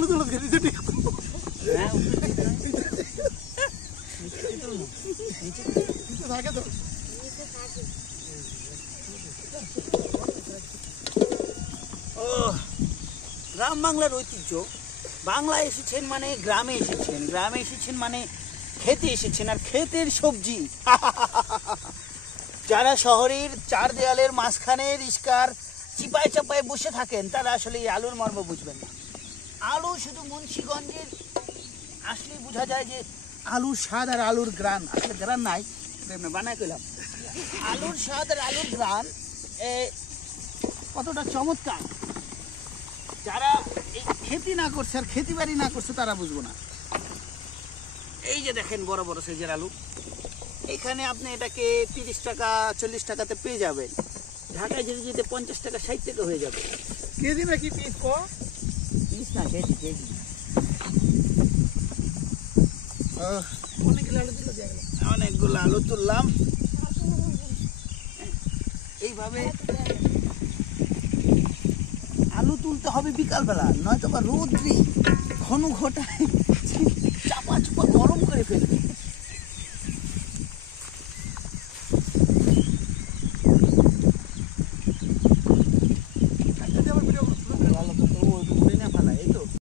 আলু তুলো গেলি হ্যাঁ থাকে তো ও গ্রাম বাংলার ঐতিহ্য। বাংলায় এসেছেন মানে গ্রামে এসেছেন, গ্রামে এসেছেন মানে খেতে এসেছেন, আর ক্ষেতের সবজি। যারা শহরের চার দেয়ালের মাঝখানে রিস্কার চিপায় চাপায় বসে থাকেন তারা আসলে এই আলুর মর্ম বুঝবেন না। আলু শুধু মুন্সিগঞ্জের আসলে বোঝা যায় যে আলুর স্বাদ আর আলুর গ্রান, আসলে গ্রান নাই বানায় কইলাম, আলুর স্বাদ আর আলুর গ্রান কতটা চমৎকার। যারা এই খেতি না করছে আর খেতি বাড়ি না করছে তারা বুঝবো না। এই যে দেখেন বড় বড় সাইজের আলু, এখানে আপনি এটাকে 30 টাকা 40 টাকাতে পেয়ে যাবেন। ঢাকায় যেতে যেতে 50 টাকা 60 টাকা হয়ে যাবে কেজি নাকি পিস কো পিস না কেজি কেজি। অনেকগুলো আলু দিল দিয়ে গেল, অনেকগুলো আলু তুললাম। এইভাবে আলু তুলতে হবে বিকালবেলা, নয়তো বা রোদ্রি ঘন ঘটায় চাপা চুপা গরম করে ফেলবে।